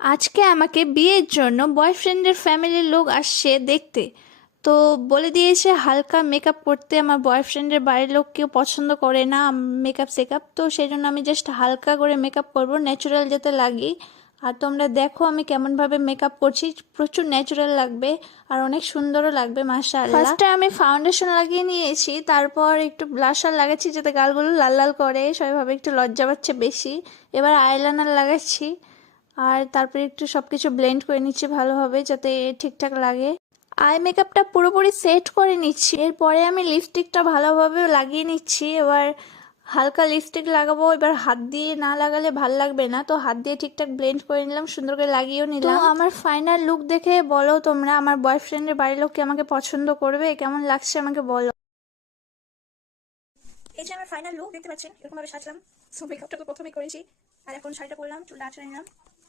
আজকে আমাকে বিয়ের জন্য বয়ফ্রেন্ডের ফ্যামিলির লোক আসছে দেখতে। তো বলে দিয়েছে হালকা মেকআপ করতে। আমার বয়ফ্রেন্ডের বাড়ির লোক কেউ পছন্দ করে না মেকআপ সেকআপ, তো সেই জন্য আমি জাস্ট হালকা করে মেকআপ করব, ন্যাচারাল যাতে লাগি। আর তোমরা দেখো আমি কেমনভাবে মেকআপ করছি, প্রচুর ন্যাচারাল লাগবে আর অনেক সুন্দরও লাগবে মাশাআল্লাহ। ফার্স্টে আমি ফাউন্ডেশন লাগিয়ে নিয়েছি, তারপর একটু ব্লাশার লাগাচ্ছি যাতে গালগুলো লাল লাল করে, সবাই ভাবে একটু লজ্জা পাচ্ছে বেশি। এবার আইলাইনার লাগাচ্ছি আর তারপরে একটু সব কিছু ব্লেন্ড করে নিচ্ছি ভালোভাবে যাতে ঠিকঠাক লাগে। আই মেকআপটা পুরোপুরি সেট করে নিচ্ছি, এরপরে আমি লিপস্টিকটা ভালোভাবে লাগিয়ে নিচ্ছি। এবার হালকা লিপস্টিক লাগাবো, এবার হাত দিয়ে না লাগালে ভাল লাগবে না, তো হাত দিয়ে ঠিকঠাক ব্লেন্ড করে নিলাম, সুন্দর করে লাগিয়েও নিলাম। তো আমার ফাইনাল লুক দেখে বলো তোমরা আমার বয়ফ্রেন্ডের বাড়ির লোক কি আমাকে পছন্দ করবে, কেমন লাগছে আমাকে বলো। এই যে আমার ফাইনাল লুক দেখতে পাচ্ছেন, এরকম ভাবে সাজলাম। সো মেকআপটা তো প্রথমেই করেছি, আর এখন শাড়িটা পরলাম, চুলটা আঁচড়ে নিলাম।